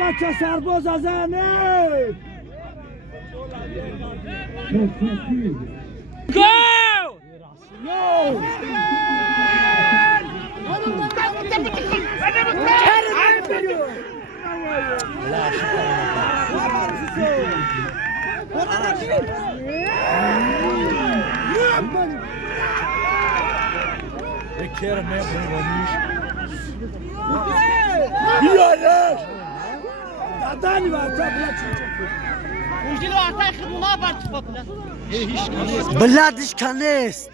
بچه سرباز از زنه Go! Ik keer hem mee op de nieuws. Biarız! Dadani var, tablet. Ujilo atay khidmuna var tıfakla. بلادش کنیست